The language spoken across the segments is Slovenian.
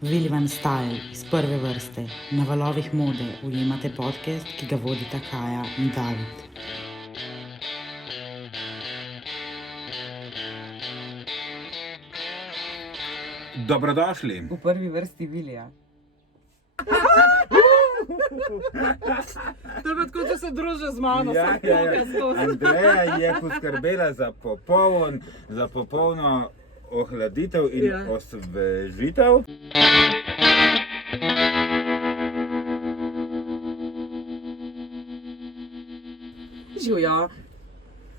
Villivan Style iz prve vrste, na valovih mode ujemate podcast, ki ga vodita Kaja in David. Dobrodošli. V prvi vrsti Vilija. To je tako, če se druži z mano. Andreja je poskrbela za popolno ohladitev in osvežitev. Živjo.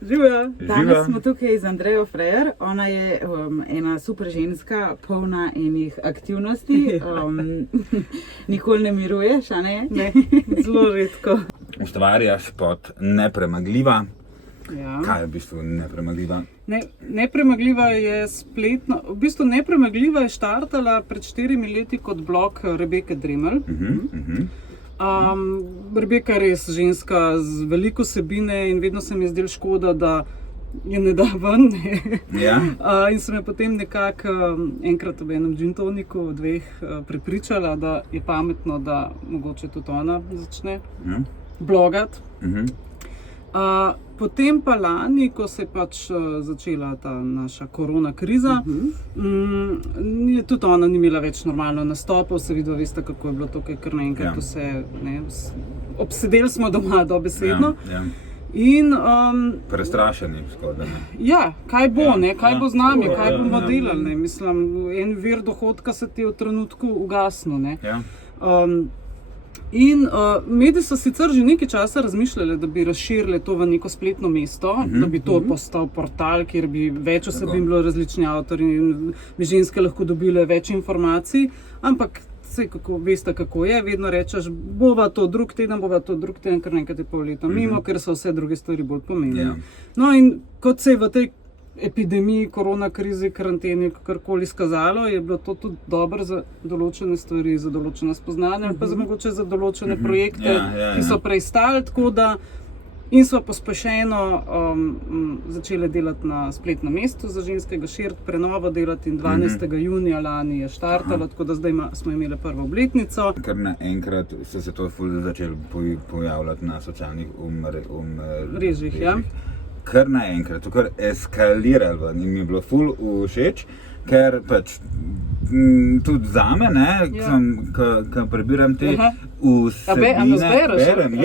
Živjo. Danes smo tukaj z Andrejo Frejer. Ona je ena super ženska, polna enih aktivnosti. Nikoli ne miruješ, a ne? Ne, zelo redko. Ustvarjaš pod Nepremagljiva. Ja. Kaj je v bistvu Nepremagljiva? Nepremagljiva je spletno. V bistvu Nepremagljiva je štartala pred 4 leti kot blog Rebeke Dremelj. Rebeka je res ženska z veliko vsebine in vedno se mi je zdelo škoda, da je ne da ven. Ja. In sem je potem nekako enkrat v enem gin toniku, dveh, prepričala, da je pametno, da mogoče tudi ona začne blogati. Potem pa lani, ko se je pač začela ta naša korona kriza, je tudi ona ni imela več normalno nastopov, se vidi, veste, kako je bilo to, kar naenkrat vse, obsedeli smo doma dobesedno. In prestrašeni skoraj. ja, kaj bo, kaj bo z nami, kaj bomo delali, ne? Mislim, en vir dohodka se ti je v trenutku ugasnil, In mediji so sicer že nekaj časa razmišljali, da bi razširili to v neko spletno mesto, da bi to postal portal, kjer bi več vsebin bilo različni avtorji in bi ženske lahko dobile več informacij, ampak saj veste, kako je, vedno rečeš, bova to drug teden, kar nekaj je pol leta mimo, ker so vse druge stvari bolj pomembne. No in kot se je v tej epidemiji, korona krizi, karanteni, karkoli skazalo, je bilo to tudi dobro za določene stvari, za določena spoznanja, pa mogoče za določene projekte, ki so prej stali, tako da in sva pospešeno začeli delati na spletnem mestu za ženskega, širiti prenovo delati in 12. junija lani je štartalo, tako da zdaj smo imeli prvo obletnico. Kar naenkrat so se to ful začeli pojavljati na socialnih mrežjih, Kar naenkrat, kar eskaliralo in mi je bilo ful všeč, ker pač tudi zame, ko prebiram te vsebine, berem.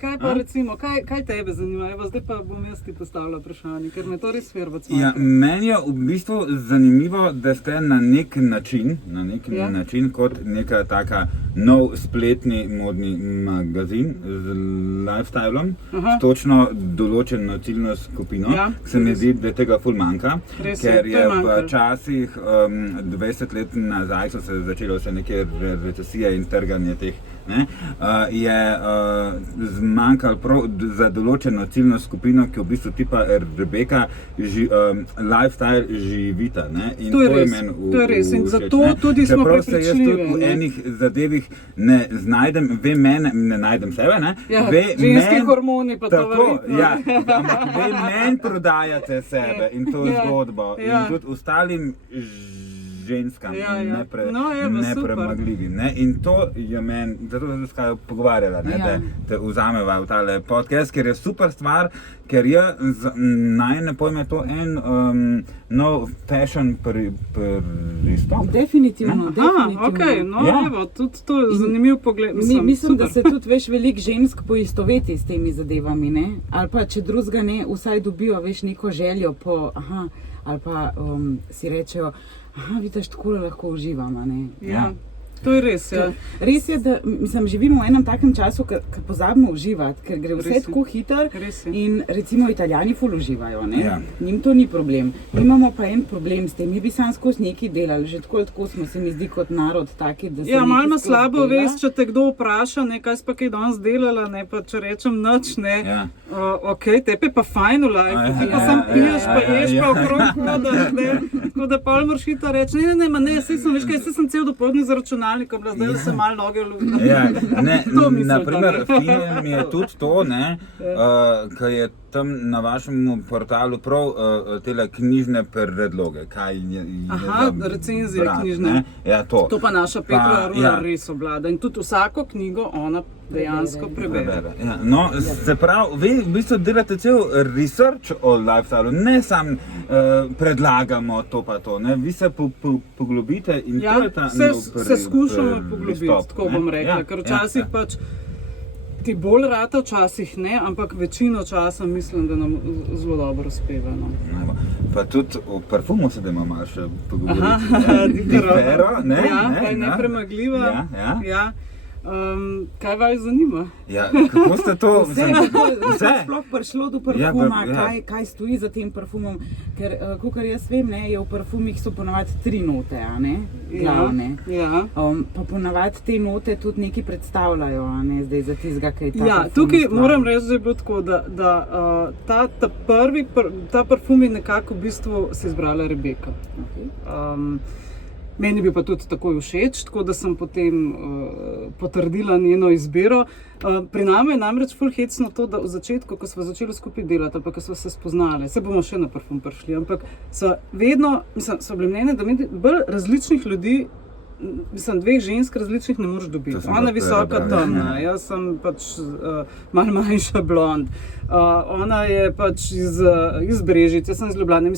Kaj pa recimo, kaj tebe zanima? Evo, zdaj pa bom jaz ti postavila vprašanje, ker me to res ferbac matra. Meni je v bistvu zanimivo, da ste na nek način, kot neka taka nov spletni modni magazin z lifestylom, s točno določeno ciljno skupino, se mi zdi, da tega ful manjka, ker je v časih 20 let nazaj so se začelo vse neke recesije in trganje teh, je zmanjkalo prav za določeno ciljno skupino, ki v bistvu tipa Rebeka lifestyle živita. In to je res. In zato tudi smo prepričljivi. Čeprav se jaz tudi v enih zadevih ne znajdem, ne najdem sebe, ženski hormoni pa to verjetno. Ampak vi meni prodajate sebe in to zgodbo in tudi ostalim ženskam nepremagljivi. In to je meni, zato sem se pogovarjala, da te vzameva v tale podcast, ker je super stvar, ker je z najne pojme to en nov fashion pristop. Definitivno. Evo, tudi to je zanimiv pogled. Mislim, da se tudi veliko žensk poistoveti s temi zadevami, ali pa če drugega ne, vsaj dobijo neko željo po, ali pa si rečejo, vidiš, tako lahko uživamo, To je res, Res je, da živimo v enem takem času, ko pozabimo uživati, ker gre vse tako hitro in recimo Italijani ful uživajo, Njim to ni problem. Mi imamo pa en problem s tem, mi bi sam skozi nekaj delali, že tako smo se mi zdi kot narod taki, da se nekaj malo ima slabo vest, če te kdo vpraša, kaj si pa kaj danes delala, pa če rečem nič, tebi pa fajn v life, ti pa sam piješ, pa ješ, pa okrog hodaš, tako da pol moraš hitro reči, saj sem cel dopoldne za računalnikom, zdaj sem malo noge naprimer, film je tudi to, ko je tam na vašem portalu prav tele knjižne predloge, kaj je recenzije knjižne. Ne? Ja, to. To pa naša Petra Rular res obvlada in tudi vsako knjigo ona dejansko prebere. Ja. No, se pravi, vi v bistvu delate cel research o lifestylu, ne samo predlagamo to pa to, ne? Vi se poglobite in to je ta se skušamo poglobiti, tako bom rekla, ker včasih pač ti bolj rata, včasih ne, ampak večino časa mislim, da nam zelo dobro uspeva. No. Pa tudi o parfumu se dajmo malo še pogovoriti. Difero, ne? Ja, nepremagljiva. Ja. Kaj vas zanima? Ja, kako ste to? Vse? Sploh prišlo do parfuma, kaj stoji za tem parfumom, ker, kakor jaz vem, ne, je v parfumih so ponavadi 3 note, a ne, glavne. Ja. Pa ponavadi te note tudi nekaj predstavljajo, a ne, zdaj za tistega, kaj je ta parfum. Tukaj moram reči, da je bilo tako, da ta parfum je nekako v bistvu se izbrala Rebeka. Okay. Meni bi pa tudi takoj všeč, tako da sem potem potrdila njeno izbiro. Pri nami je namreč ful hecno to, da v začetku, ko smo začeli skupaj delati, pa ko smo se spoznali, se bomo še na parfum prišli, ampak so vedno, so bile mnenje, da bolj različnih ljudi, dveh žensk različnih ne moreš dobiti. Ona je visoka temna, jaz sem pač malo manjša blond. Ona je pač iz Brežic, jaz sem iz Ljubljane.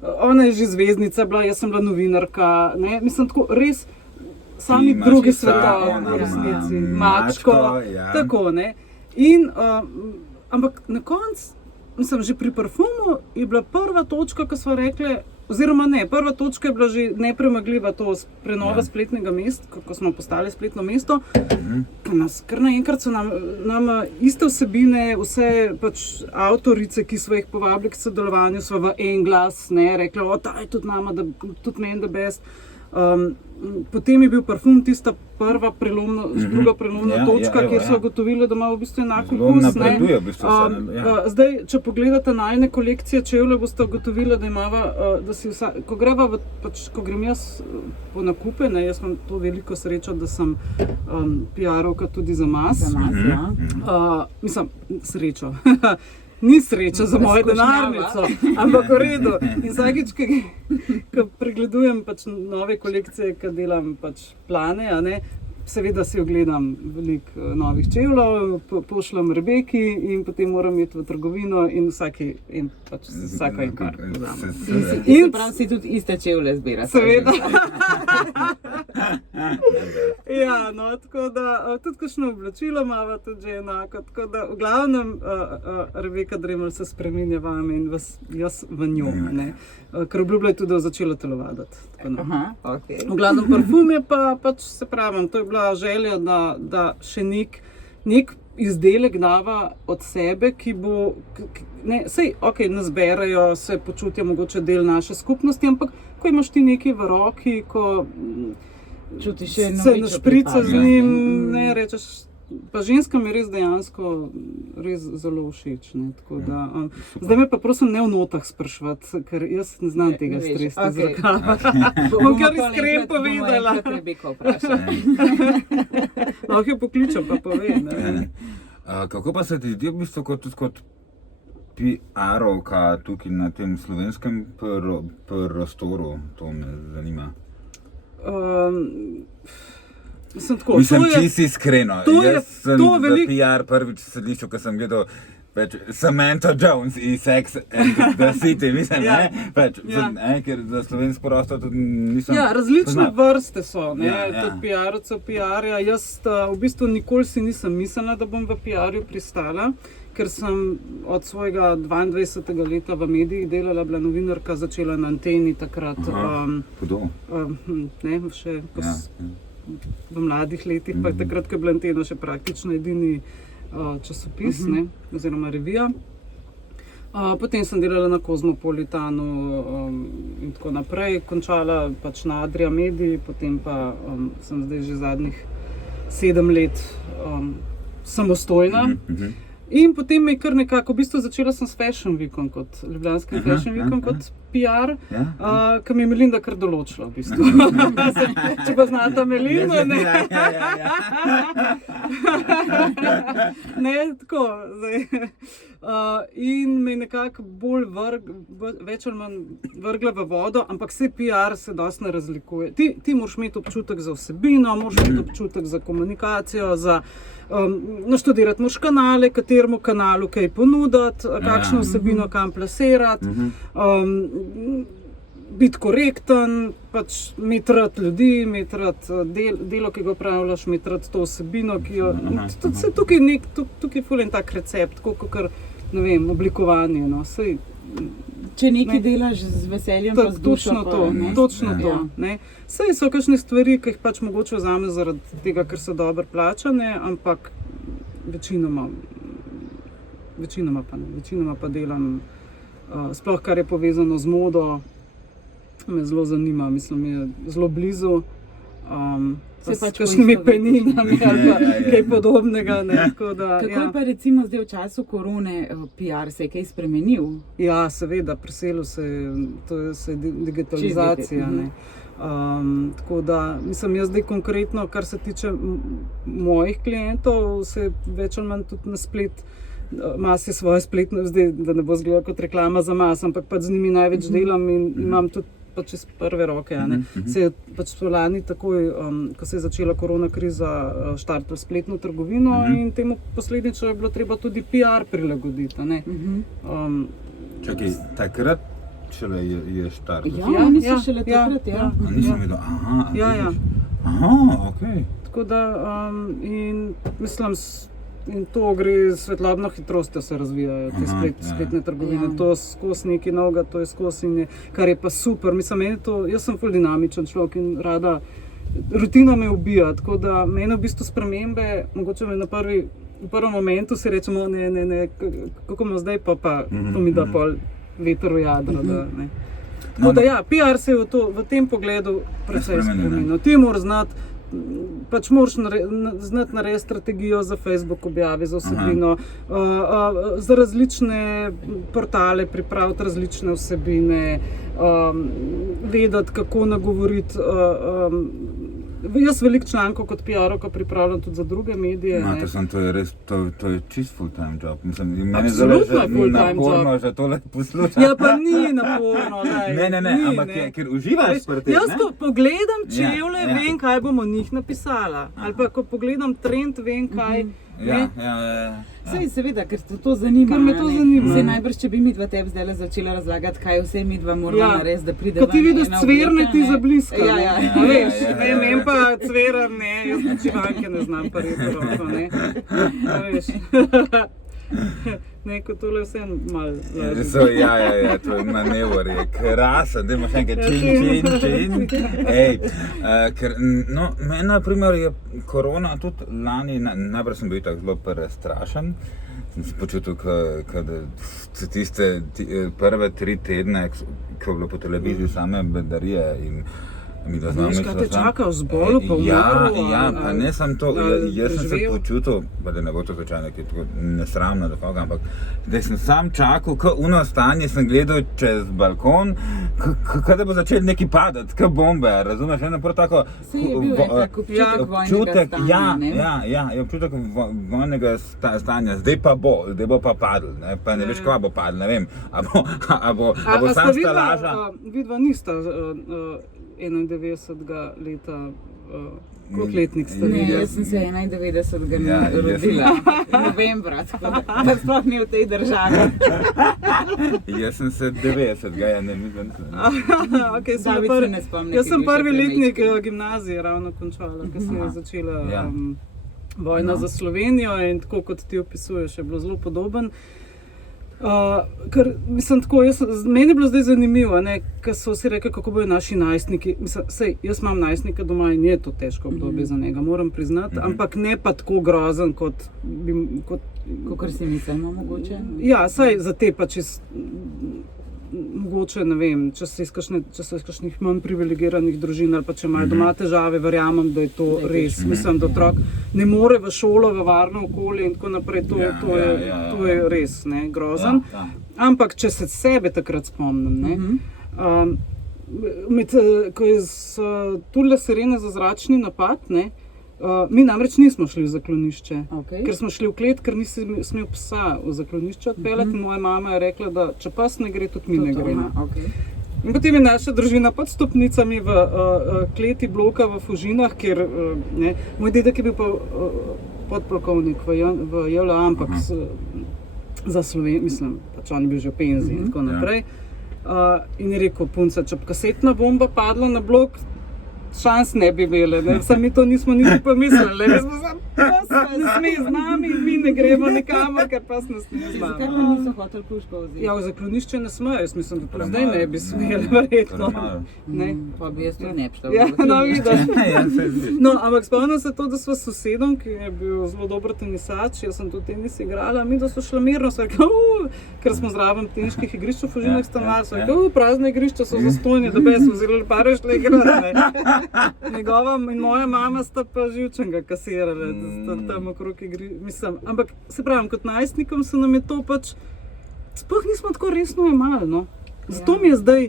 Ona je že zvezdnica bila, jaz sem bila novinarka, ne, tako res sami drugi svetovi v resnici, mačko, tako, ne. Ampak na koncu, že pri parfumu je bila prva točka, ko smo rekli, oziroma ne, prva točka je bila že nepremagljiva, to prenova spletnega mesta, ko smo postali spletno mesto, kar naenkrat so nam iste vsebine, vse pač avtorice, ki smo jih povabili k sodelovanju, so v en glas, ne, rekli, ta je tudi nama, tudi meni the best. Potem je bil parfum tista prva druga prelomna točka, kjer so ugotovili, da ima v bistvu enako okus. Zdaj, če pogledate najine kolekcije čevljev, boste ugotovili, da imava, da si ko grem jaz po nakupe, ne, jaz imam to veliko srečo, da sem PR-ovka tudi za Mas. Srečo. Ni sreča za mojo denarnico, ampak v redu. In vsakič, ko pregledujem pač nove kolekcije, ko delam pač plane, a ne, seveda si ogledam veliko novih čevljev, pošljem Rebeki in potem moram iti v trgovino in vsako en kar. In prav si tudi iste čevlje zbira. Seveda. Ja, no, tako da tudi kakšno oblačilo imava tudi že enako, tako da v glavnem Rebeka Dremelj se spreminja vame in jaz v njo, ne. Ker obljublja tudi, da je začela telovaditi. Okay. V glavnem parfum je pa pač, se pravim, to je bila želja, da še nek izdelek dava od sebe, ki bo, nas berajo, se počutijo mogoče del naše skupnosti, ampak ko imaš ti nekaj v roki, ko se našprica z njim, ne, rečeš, pa ženskam je res dejansko res zelo všeč, ne, tako da, zdaj me pa prosim ne v notah spraševati, ker jaz ne znam tega stresa izrekavati. Bom kar iskreno povedala. Lahko jo pokličem pa povem, ne. Kako pa se ti zdi v bistvu kot PR-ovka tukaj na tem slovenskem prostoru, to me zanima. Mislim, čisto iskreno. Jaz sem za PR prvič slišal, ko sem gledal Samantha Jones iz Sex and the City, mislim, ker za slovenski prostor tudi nisem... Ja, različne vrste so, ne, tudi PR-ovcev, PR-ja. Jaz v bistvu nikoli si nisem mislila, da bom v PR-ju pristala, ker sem od svojega 22. leta v medijih delala, bila novinarka, začela na Anteni takrat. Ne, še v mladih letih, pa takrat, ko je bila Antena še praktično edini časopis, ne, oziroma revija. Potem sem delala na Kozmopolitanu in tako naprej, končala pač na Adria Mediji, potem pa sem zdaj že zadnjih 7 let samostojna. In potem me je kar nekako, v bistvu začela sem s Fashion Weekom, kot Ljubljanskim Fashion Weekom, kot PR, ki mi je Melinda kar določila, v bistvu. Če pa znata Melindo, ne? Ne, tako, zdaj. In me nekako bolj več ali manj vrgla v vodo, ampak vse PR se dosti ne razlikuje. Ti moraš imeti občutek za vsebino, moraš imeti občutek za komunikacijo, za naštudirati moraš kanale, kateremu kanalu kaj ponuditi, kakšno vsebino kam plasirati, biti korekten, pač imeti rad ljudi, imeti rad delo, ki ga opravljaš, imeti rad to vsebino, ki jo... Tukaj je ful en tak recept, kot ne vem, oblikovanje, no, sej... Če nekaj delaš z veseljem, pa z dušo, točno to. Sej so kakšne stvari, ki jih pač mogoče vzame zaradi tega, ker so dobro plačane, ampak večinoma pa ne. Večinoma pa delam, sploh kar je povezano z modo, me zelo zanima, mislim, je zelo blizu. S kakšnimi peninami ali kaj podobnega. Kako je pa recimo zdaj v času korone PR se je kaj spremenil? Ja, seveda, preselil se je digitalizacija. Tako da, mislim, jaz zdaj konkretno, kar se tiče mojih klientov, se več ali manj tudi na splet, Mas je svoje spletno, zdaj, da ne bo izgledalo kot reklama za Mas, ampak pač z njimi največ delam in imam tudi pač iz prve roke. Se je pač lani takoj, ko se je začela korona kriza, štartala spletno trgovino in temu posledično je bilo treba tudi PR prilagoditi. Čakaj, takrat šele je štartala? Ja, niso šele takrat, ja. Nisem vedel, okej. Tako da, in mislim, in to gre s svetlobno hitrostjo se razvijajo, te spletne trgovine. To skozi nekaj novega, to je skozi, kar je pa super. Mislim, jaz sem ful dinamičen človek in rada, rutina me ubija, tako da mene v bistvu spremembe, mogoče me v prvem momentu si rečemo, ne, kako imamo zdaj, pa mi da pol veter v jadro. Tako da ja, PR se je v tem pogledu precej spremenil. Ti moraš znati, pač moraš znati narediti strategijo za Facebook objave, za vsebino, za različne portale pripraviti različne vsebine, vedeti, kako nagovoriti. Jaz veliko člankov kot PR-ovka pripravljam tudi za druge medije. To je res, to je čist full-time job. Absolutno je full-time job. Naporno že tole poslušam. Ja, pa ni naporno. Ne, ampak ker uživaš pri tem, Jaz ko pogledam čevlje, vem, kaj bom o njih napisala. Ali pa ko pogledam trend, vem, kaj... Sej, seveda, ker te to zanima. Ker me to zanima. Sej najbrž, če bi midva tebi zdaj začela razlagati, kaj vse midva moramo narediti, da pride ven. Ko ti vidiš cverne, ti zabliska. Veš, vem pa cverar, ne, jaz počivanke ne znam pa reči roko, ne. Veš. Neko tole vse malo lažje. Ja, to je manever, je krasen, da imaš nekaj čin. Ker, no, meni na primer je korona tudi lani, najprej sem bil tako zelo prestrašen. Sem se počutil, da tiste prve 3 tedne, ko je bilo po televiziji same bedarije in Veš, kaj te čaka v zbolu, pa umrlo? Ja, pa ne samo to, jaz sem se počutil, pa da ne bo to začaj nekaj tako nesramno do koga, ampak da sem sam čakal, ko uno stanje sem gledal čez balkon, da bo začel nekaj padati, kot bombe, razumeš, eno prav tako... Sej je bil tak občutek vojnega stanja, ne? Ja, je občutek vojnega stanja, zdaj bo pa padl, pa ne veš, kva bo padl, ne vem, a bo sam stalaža. Vidva nista 91. leta, koliko letnik ste videli? Ne, jaz sem se 91. rodila, novembra, tako da sploh ni v tej državi. Jaz sem se 90. ne vidim. David se ne spomni. Jaz sem prvi letnik gimnazije ravno končala, ko se je začela vojna za Slovenijo in tako kot ti opisuješ, je bilo zelo podoben. Ker, mislim, tako, meni je bilo zdaj zanimivo, ker so vsi rekli, kako bojo naši najstniki. Mislim, jaz imam najstnika doma in je to težko obdobje za njega, moram priznati, ampak ne pa tako grozen, Kakor si mislimo, mogoče? Ja, saj za te pa mogoče, ne vem, če so iz kakšnih manj privilegiranih družin ali pa če imajo doma težave, verjamem, da je to res. Mislim, da otrok ne more v šolo, v varno okolje in tako naprej, to je res grozen. Ampak, če se sebe takrat spomnim, ko je tule sirene za zračni napad, Mi namreč nismo šli v zaklonišče, ker smo šli v klet, ker nisi smel psa v zaklonišče odpeljati. Moja mama je rekla, da če pes ne gre, tudi mi ne gremo. In potem je naša družina pod stopnicami v kleti bloka v Fužinah, kjer moj dedek je bil pa podpolkovnik v JLA, ampak za Slovenijo, mislim, pač on je bil že v penziji in tako naprej. In je rekel, punca, če bi kasetna bomba padla na blok, šans ne bi imeli, mi to nismo niti pomislili, mi smo sam, pas ne sme z nami, mi ne gremo nikamor, ker pas ne sme z nami. Zakaj pa niso hoteli puško vzeti? Ja, v zaklonišče ne smejo, jaz mislim, da to zdaj ne bi smeli, verjetno. Pa bi jaz tudi ne pštel. Ja, no, vidiš. No, ampak spomnim se to, da sva s sosedom, ki je bil zelo dober tenisač, jaz sem tudi tenis igrala, mi da so šla mirno, so rekli, ker smo zraven teniških igrišč v Fužinah stanovali, so rekli, prazne igrišča so zastojne, da bi smo vzeli pare šli igrati. Njegova in moja mama sta pa živčenega kasirala, da sta tam okrog mislim, ampak se pravim, kot najstnikom se nam je to pač, sploh nismo tako resno jemali, no. Zato mi je zdaj,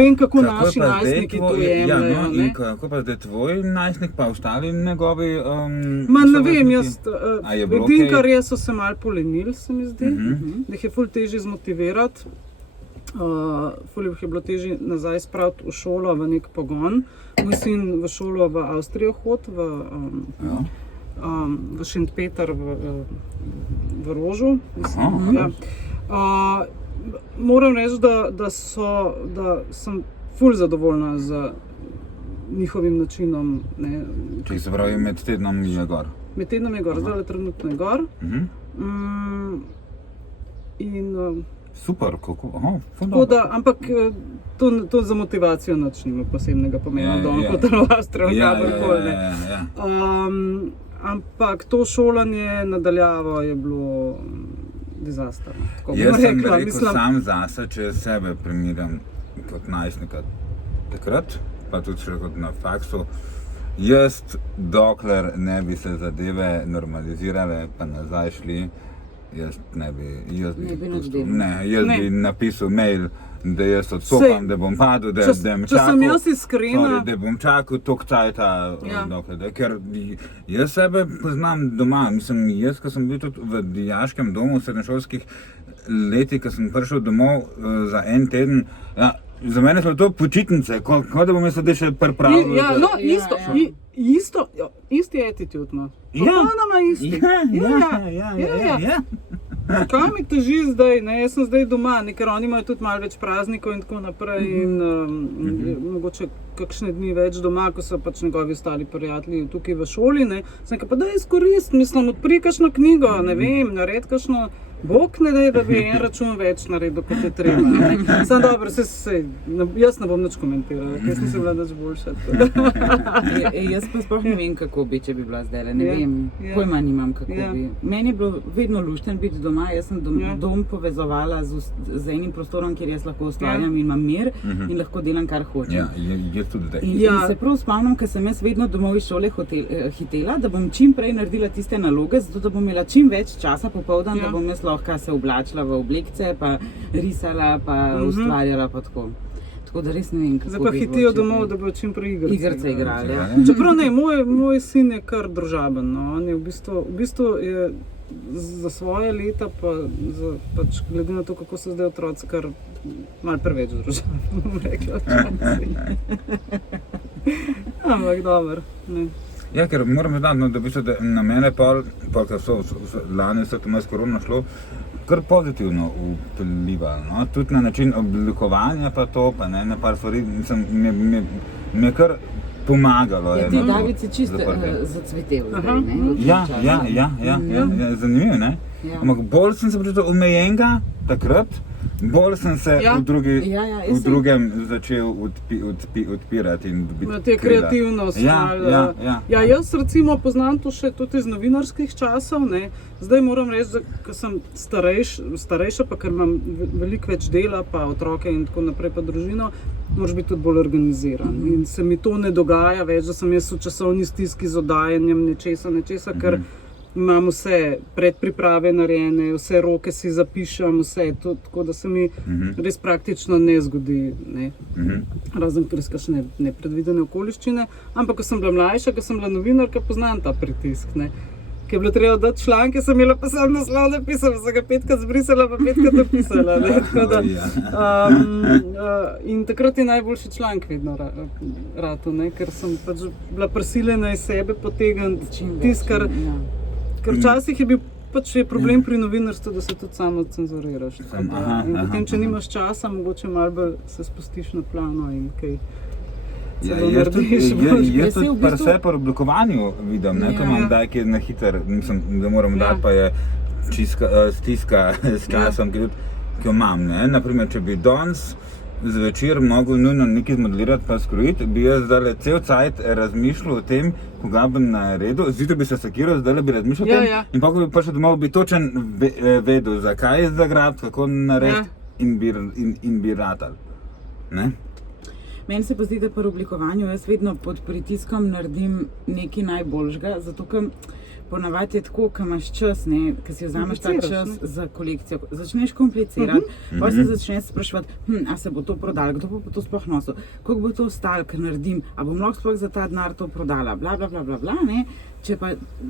vem kako naši najstniki to jemljajo, ja, no, in kako pa zdaj tvoj najstnik pa ostali njegovi Ma ne vem, jaz, edin kar je, so se malo polenili, se mi zdi, da jih je ful težje zmotivirati. Ful jih je bilo težje nazaj spraviti v šolo, v nek pogon. Moj sin v šolo v Avstrijo hod, v Šentpeter, v Rožu. Mislim, ja. Moram reči, da sem ful zadovoljna z njihovim načinom. Če se pravi, med tednom je gor? Med tednom je gor, zdaj trenutno je gor. Super, kako? Tako da, ampak to za motivacijo nič nima posebnega pomena, da on hotel v Avstrijo, kakorkoli. Ampak to šolanje nadaljavo je bilo dizasterno. Jaz sem rekel sam zase, če sebe primerjam kot najstnika takrat, pa tudi še kot na faksu, jaz, dokler ne bi se zadeve normalizirale pa nazaj šli, jaz bi napisal mail, da jaz odstopam, da bom padel, da bom čakal toliko časa, ker jaz sebe poznam doma. Mislim, jaz, ko sem bil tudi v dijaškem domu v srednješolskih letih, ko sem prišel domov za en teden, za mene so to počitnice, kot da bom jaz sedaj še pripravil. Ja, no, isti attitude ima. Popolnoma isti. Ja. Kaj mi teži zdaj, jaz sem zdaj doma, ker oni imajo tudi malo več praznikov in tako naprej in mogoče kakšne dni več doma, ko so pač njegovi ostali prijatelji tukaj v šoli, sem rekel, pa da izkorist, mislim, odpri kakšno knjigo, ne vem, nared kakšno Bog ne daj, da bi en račun več naredil, kot je treba. Samo dobro, jaz ne bom nič komentirala, ker nisem bila nič boljša. Jaz pa sploh ne vem, kako bi, če bi bila zdaj, ne vem, pojma nimam, kako bi. Meni je bilo vedno luštno biti doma, jaz sem dom povezovala z enim prostorom, kjer jaz lahko ustvarjam in imam mir in lahko delam, kar hočem. In se prav spomnim, ker sem jaz vedno domov iz šole hitela, da bom čim prej naredila tiste naloge, zato da bom imela čim več časa popoldan, da bom jaz lahko se oblačila v oblekce, pa risala, pa ustvarjala, pa tako. Tako da res ne vem, kako bi bilo. Zdaj pa hitijo domov, da bojo čim prej igrce igrali. Čeprav ne, moj sin je kar družaben, on je v bistvu je za svoje leta, pa pač glede na to, kako so zdaj otroci, kar malo preveč družaben, bom rekla. Ampak dober, ne. Ja, ker moram vedeti, da v bistvu na mene ker so lani vse to s korono šlo, kar pozitivno vplivalo, no? Tudi na način oblikovanja pa to, pa ne, na par stvari, mislim, mi je kar pomagalo. Ja, ti David si čisto zacvetel zdaj, ne? Ja, zanimivo, ne? Ampak bolj sem se počutil omejenega takrat, bolj sem se v drugem začel odpirati in dobiti krila. Te kreativnost. Ja, jaz recimo poznam to še tudi iz novinarskih časov, ne. Zdaj moram reči, da ko sem starejša, pa ker imam veliko več dela, pa otroke in tako naprej, pa družino, moraš biti tudi bolj organiziran. In se mi to ne dogaja več, da sem jaz v časovni stiski z oddajanjem nečesa, ker imam vse predpriprave narejene, vse roke si zapišem, vse to, tako da se mi res praktično ne zgodi, ne. Razen ker so kakšne nepredvidene okoliščine, ampak ko sem bila mlajša, ko sem bila novinarka, poznam ta pritisk, ne. Ko je bilo treba dati članke, sem imela pa sam naslov napisal, sem ga 5krat zbrisala, pa 5krat napisala, ne, tako da, in takrat je najboljši članek vedno rato, ne, ker sem pač bila prisiljena iz sebe potegniti tisto, ker včasih je bil pač problem pri novinarstvu, da se tudi samo cenzuriraš, in potem, če nimaš časa, mogoče malo bolj se spustiš na plano in kaj. Jaz tudi pri sebi pri oblikovanju vidim, ko imam daj, ki je na hiter, mislim, da moram dati, pa je stiska s časom, ki jo imam. Naprimer, če bi danes zvečer mogel nujno nekaj zmodelirati pa skrojiti, bi jaz zdaj cel cajt razmišljal o tem, koga bi naredil, zjutraj bi se sekiral, zdaj bi razmišljal o tem, in pa ko bi prišel domov, bi točen vedel, zakaj je zagrabiti, kako narediti in bi ratal. Meni se pa zdi, da pri oblikovanju jaz vedno pod pritiskom naredim nekaj najboljšega, zato ker ponavadi je tako, ko imaš čas, ko si vzameš ta čas za kolekcijo, začneš komplicirati, pa se začneš spraševati, a se bo to prodalo, kdo bo to sploh nosil, koliko bo to stalo, ker naredim, a bom lahko sploh za ta denar to prodala, bla, bla, bla, bla, bla, ne.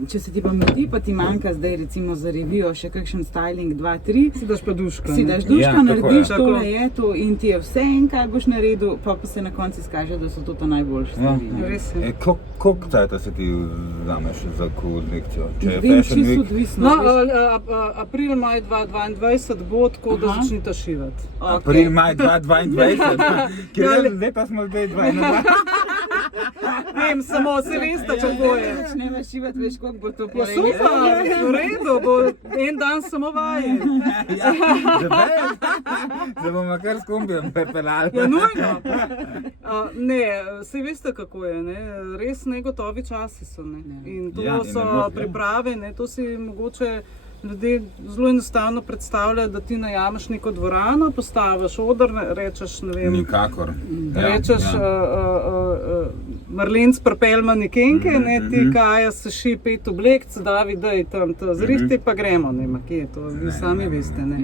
Če se ti pa mudi, pa ti manjka zdaj recimo za revijo še kakšen styling 2-3. Si daš pa duška. Narediš tole je to in ti je vse in kaj boš naredil, pa se na koncu izkaže, da so to najboljše stvari. Koliko časa se ti vzameš za kolekcijo? Vem, čisto odvisno. April, maj 2022 bo tako, da začnite šivati. April, maj 2022? Kjer leta smo zdaj 2022? Vem, samo se veste, če boje. Začneva šivati, veš, koliko bo to povedal. Super, v redu, bo en dan samo vajen. Da bomo kar s kombijem prepelali. Ja, nujno. Ne, se veste, kako je, ne. Res negotovi časi so, ne. In to so priprave, ne, to si mogoče ljudje zelo enostavno predstavljajo, da ti najameš neko dvorano, postaviš oder, rečeš, ne vem. Nikakor. Rečeš, Marlenc pripelj manekenke, ne, ti Kaja seši 5 oblekc, Davi daj tam to zrihti, pa gremo, nema, kje je to, vi sami veste, ne.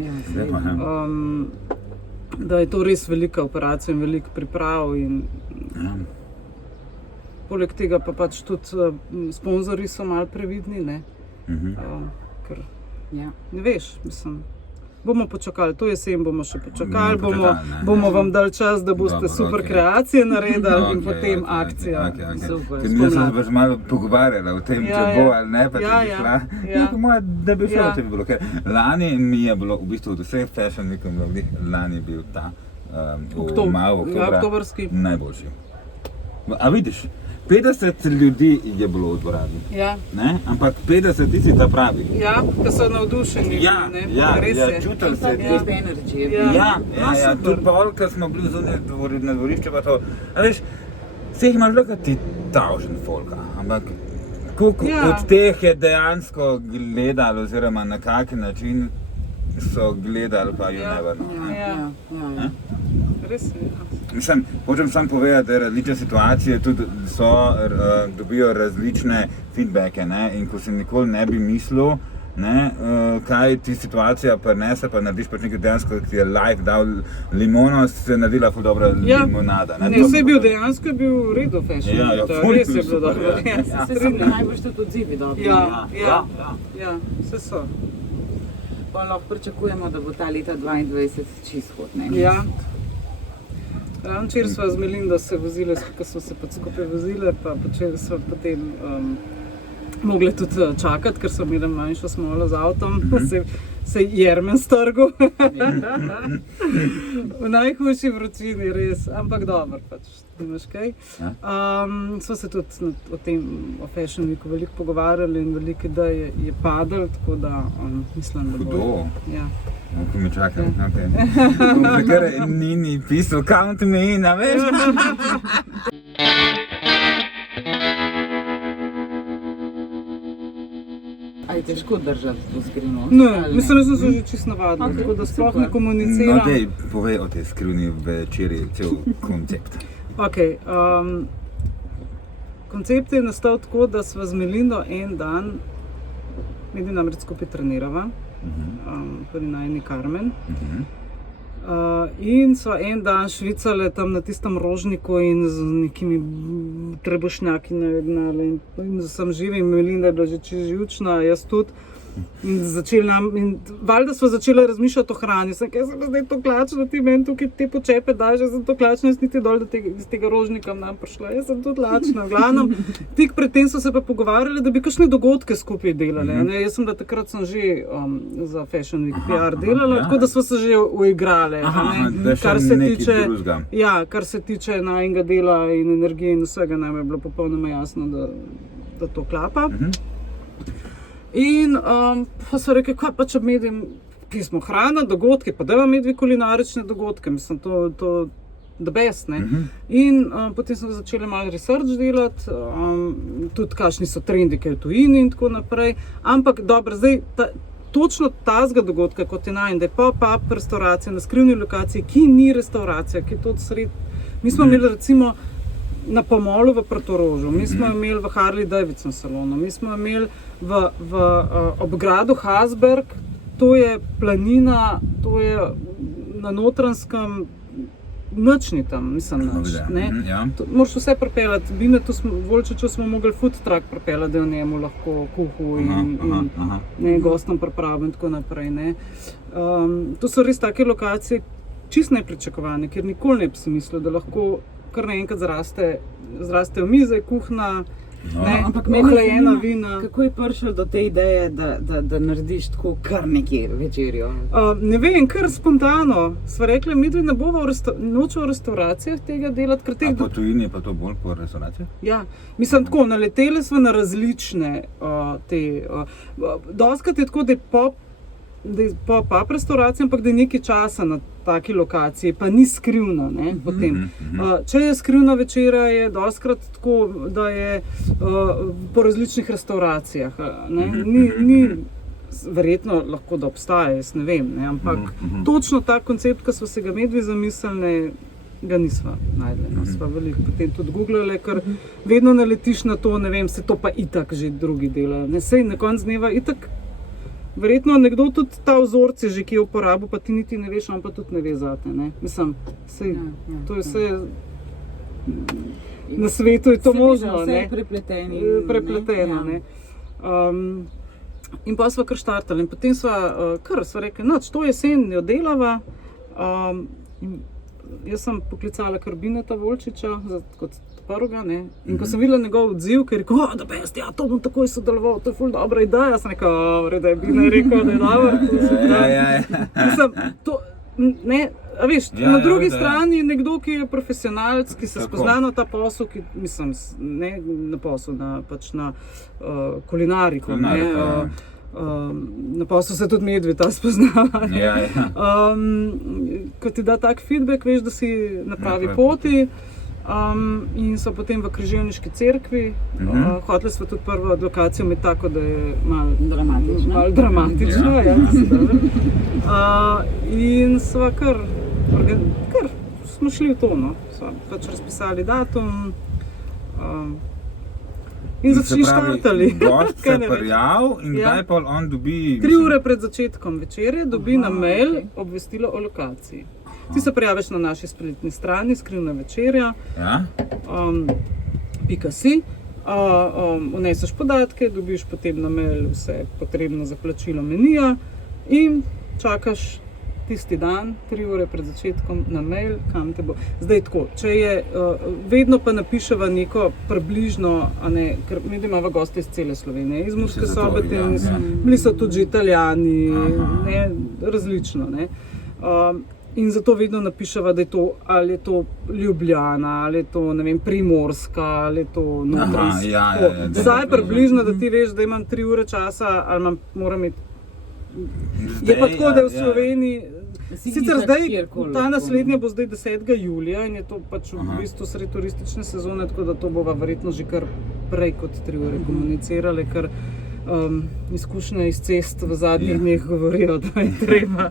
Da je to res velika operacija in veliko priprav in poleg tega pa pač tudi sponzorji so malo previdni, ne. Ker ne veš, mislim, bomo počakali, to jesen bomo še počakali, bomo vam dali čas, da boste super kreacije naredili in potem akcija. Ker mi smo se malo pogovarjali o tem, če bo ali ne, pa če bi šla. Da bi šla, če bi bilo. Lani mi je bilo, v bistvu od vseh fashion weekov, lani je bil ta oktobrski najboljši. A vidiš? 50 ljudi je bilo v dvorani, ampak 50 tisti ta pravi. Ja, ki so navdušeni. Čutili se ti. Tudi pol, ko smo bili zunaj na dvorišču, pa to. A veš, vseh imaš lahko ti 1000 folka, ampak koliko od teh je dejansko gledali oziroma na kakšen način so gledali, pa you never know. Res je. Mislim, hočem samo povedati, da različne situacije tudi dobijo različne feedbacke, in ko si nikoli ne bi mislil, kaj ti situacija prinese, pa narediš pač nekaj dejansko, ki je life dal limono, se naredila ful dobra limonada. Vse je bil dejansko v redu fashion. Res je bilo dobro. Se so bili najbolj tudi odzivi dobri. Ja, vse so. Pa lahko pričakujemo, da bo ta leta 2022 čist hod, ne? Ja. Ravno včeraj sva z Melindo se vozile, ko smo se skupaj vozile, pa včeraj sva potem mogle tudi čakati, ker so imeli manjšo smolo z avtom, se je Jermen strgal. V najhujši vročini, res, ampak dobro, pač, nimaš kaj. Sva se tudi o Fashion Weeku veliko pogovarjali in veliko idej je padlo, tako da mislim, da bo. Hudo? Ko me čakam, Zakaj Nini pisal, count me in, a veš? A je težko držati to skrivnost? Ne, mislim, da sem se že čisto navadila, tako da sploh ne komuniciram. No, dej, povej o tej skrivni večeri, cel koncept. Ok, koncept je nastal tako, da sva z Melindo en dan Medi namreč skupaj trenirava, tudi najni Karmen. In so en dan švicale tam na tistem Rožniku in z nekimi trebušnjaki nagnali. In sem živi in Melinda je bila že čisto živčna, jaz tudi. In valjda smo začeli razmišljati o hrani. Sem, kaj sem zdaj to klačila, ti meni tukaj te počepe daš, jaz sem to klačila, jaz niti dol iz tega Rožnika nam prišla, jaz sem tudi lačna. V glavnem, tik pred tem so se pa pogovarjali, da bi kakšne dogodke skupaj delali. Jaz sem da takrat sem že za Fashion Week PR delala, tako da smo se že uigrali. Kar se tiče najnega dela in energije in vsega, nam je bilo popolnoma jasno, da to klapa. In pa so rekli, kaj pa če medim pismo hrana, dogodke, pa da vam medvi kulinarične dogodke, mislim, to the best, ne. In potem smo začeli malo research delati, tudi kakšni so trendi, kaj v tujini in tako naprej, ampak dobro, zdaj točno tazga dogodka, kot je najin, da je pop-up restauracija na skrivni lokaciji, ki ni restauracija, ki je to sred. Mi smo imeli recimo na Pomolu v Portorožu, mi smo imeli v Harley Davidson salonu, mi smo imeli v obgradu Hasberg, to je planina, to je na Notranjskem, nič ni tam, mislim, nič, ne. Moraš vse pripeljati, Bine, tu smo, Volčiču smo mogli food truck pripeljati, da je v njemu lahko kuhu in gostom pripravil in tako naprej, ne. To so res take lokacije, čist nepričakovane, ker nikoli ne bi si mislil, da lahko kar naenkrat zrastejo mize, kuhna, ampak ohlajena vina. Kako je prišel do te ideje, da narediš tako kar nekje večerjo? Ne vem, kar spontano. Sva rekla, midvi ne bova nočo v restauracijah tega delati. A po tujini je pa to bolj po restauracijah? Ja, mislim tako, naleteli smo na različne dostikrat je tako, da je pop-up restauracija, ampak da je nekaj časa na taki lokaciji, pa ni skrivna, ne, potem. Če je skrivna večera, je dostikrat tako, da je po različnih restauracijah, ne. Ni verjetno lahko, da obstaja, jaz ne vem, ne, ampak točno ta koncept, ki smo se ga medvi zamislili, ga nisva najdli. Sva veliko potem tudi googlali, ker vedno naletiš na to, ne vem, se to pa itak že drugi dela. Ne, sej na konec dneva itak verjetno nekdo tudi ta vzorce že kje uporabil, pa ti niti ne veš, on pa tudi ne ve zate, ne. Mislim, sej, to je vse, na svetu je to možno, ne. Prepleteno, ne. In pa sva kar štartali in potem sva rekli, noč, to jesen jo delava. Jaz sem poklicala kar Bineta Volčiča kot prvega, ne. In ko sem videla njegov odziv, ker je rekel, da best, ja, to bom takoj sodeloval, to je ful dobra ideja. Sem rekel, da je Bina rekel, da je dobro. Mislim, to, ne, a veš, na drugi strani je nekdo, ki je profesionalec, ki se spozna na ta posel, ki, mislim, ne na posel, pač na kulinariko, ne. Na poslu se tudi medvi ta spoznava. Ko ti da tak feedback, veš, da si na pravi poti. In so potem v Križevniški cerkvi. Hoteli smo tudi prvo lokacijo imeti tako, da je malo dramatična. Ja, in sva kar smo šli v to, no. Sva pač razpisali datum. In začeli štartali. Gost se prijav in kdaj pa on dobi... 3 ure pred začetkom večerje dobi na mail obvestilo o lokaciji. Ti se prijaviš na naši spletni strani, skrivna večerja, .si, vneseš podatke, dobiš potem na mail vse potrebno za plačilo menija in čakaš tisti dan, 3 ure pred začetkom na mail, kam te bo. Zdaj tako, če je, vedno pa napiševa neko približno, ker mi imamo goste iz cele Slovenije, iz Murske Sobote, bili so tudi Italijani, ne, različno, ne. In zato vedno napiševa, da je to, ali je to Ljubljana, ali je to, ne vem, Primorska, ali je to Notranjsko. Zdaj približno, da ti veš, da imam 3 ure časa, ali moram imeti. Je pa tako, da je v Sloveniji, sicer zdaj, ta naslednja bo zdaj 10. julija in je to pač v bistvu sred turistične sezone, tako da to bova verjetno že kar prej kot 3 ure komunicirali, ker izkušnje iz cest v zadnjih dneh govorijo, da je treba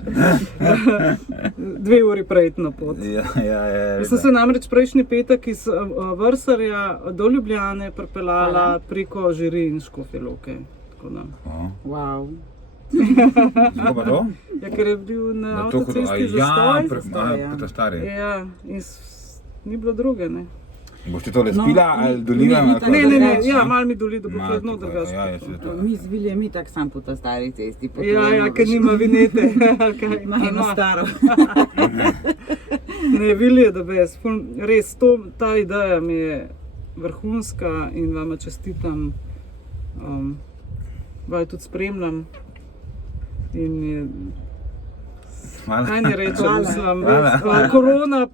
2 uri prejti na pot. Jaz sem se namreč prejšnji petek iz Vrsarja do Ljubljane pripeljala preko Žiri in Škofje Loke. Wow. Zelo pa to? Ja, ker je bil na Na to, avtocesti ja, zastoj. po stari. Ja, in ni bilo druge, ne. Boš ti tole spila ali dolila? Ne, ja, malo mi doli, da bo hladno drugače. Ja, se to. Mi z Viljem mi tak sam po ta stari cesti. Ja, ker nima vinete. Ima eno staro. Ne, Vilje, da bes. Res, ta ideja mi je vrhunska in vama čestitam. Vaj tudi spremljam. In je... Kaj ne rečem, mislim, korona,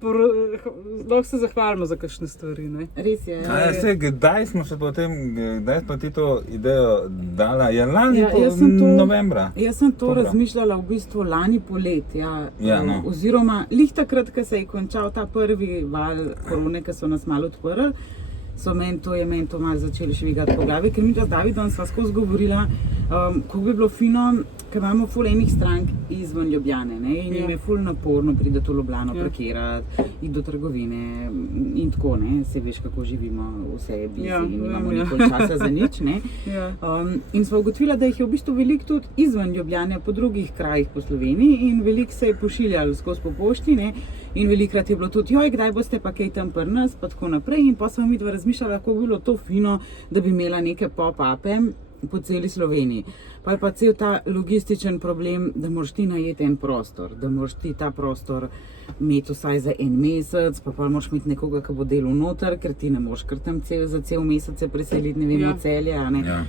lahko se zahvalimo za kakšne stvari, ne? Res je. Kdaj smo se potem, kdaj smo ti to idejo dala? Je lani novembra? Jaz sem to razmišljala v bistvu lani polet, oziroma lih takrat, ko se je končal ta prvi val korone, ko so nas malo odprli, je meni to malo začelo švigati po glavi, ker mi z Davidom sva skozi govorila, kako bi bilo fino, ker imamo ful enih strank izven Ljubljane, ne, in jim je ful naporno priti v Ljubljano parkirati, iti do trgovine in tako, ne, se veš, kako živimo, vse je busy in imamo nikoli časa za nič, ne. In sva ugotovila, da jih je v bistvu veliko tudi izven Ljubljane, po drugih krajih po Sloveniji in veliko se je pošiljalo skozi po pošti, ne, in velikokrat je bilo tudi, kdaj boste pa kaj tam pri nas, pa tako naprej, in pa sva midva razmišljala, kako bi bilo to fino, da bi imela neke pop-upe po celi Sloveniji. Pa je pa cel ta logističen problem, da moraš ti najeti en prostor, da moraš ti ta prostor imeti vsaj za en mesec, pa moraš imeti nekoga, ki bo delal noter, ker ti ne moreš kar tam za cel mesec se preseliti, ne vem, v Celje, a ne.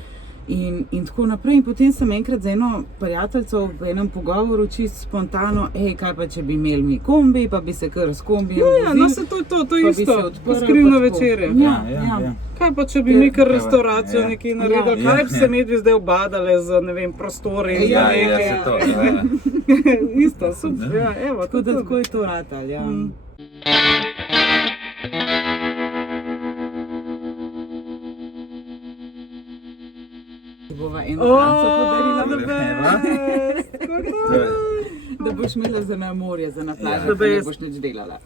In tako naprej. In potem sem enkrat z eno prijateljico v enem pogovoru čisto spontano, kaj pa če bi imeli mi kombi, pa bi se kar s kombijem vozili. Ja, no se to je isto, skrivno večerje. Ja. Kaj pa če bi mi kar restauracijo nekaj naredili, kaj bi se medvi zdaj obadale z, ne vem, prostori? Ja, se to. Isto, super, ja, evo. Tako je to ratalo, ja. Bova eno kanco podarila, da boš imela za na morje, za na plažo, da ne boš nič delala.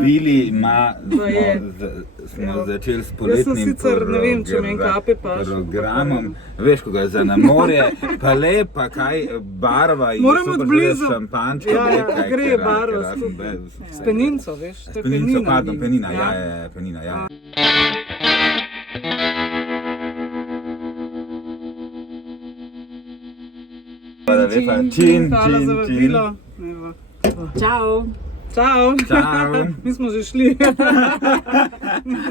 Vili ima, smo začeli s poletnim programom, veš, ko ga za na morje, pa lepa, kaj barva in super že šampančko. Ja, gre barva, s peninco, veš, to je penina. Peninco, pardon, penina, ja. Hvala lepa. Hvala za vabilo. Čau. Čau. Mi smo že šli.